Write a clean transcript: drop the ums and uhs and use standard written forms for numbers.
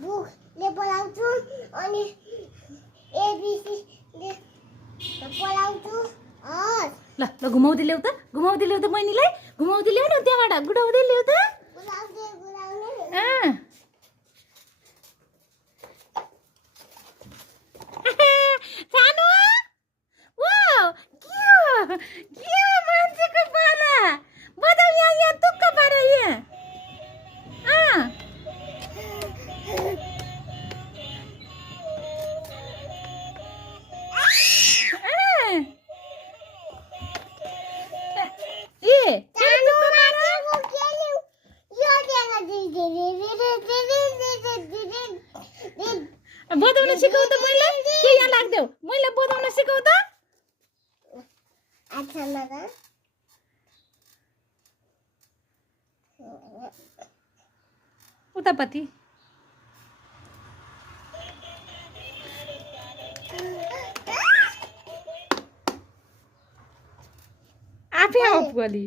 बुकले बोलाउँछु अनि एबिसी ले बोलाउँछु ल ल घुमाउँदै ल्याउ त बहिनीलाई घुमाउँदै ल्याउ न त्यहाँबाट गुडाउँदै ल्याउ त सानो वाउ के मान्छेको पाला बजाउ यहाँ तुक्क पार यहाँ बजाउन सिकाउ त पहिला के यहाँ लाग्देऊ मैले बजाउन सिकाउ त उतापट्टि आफै अफ गली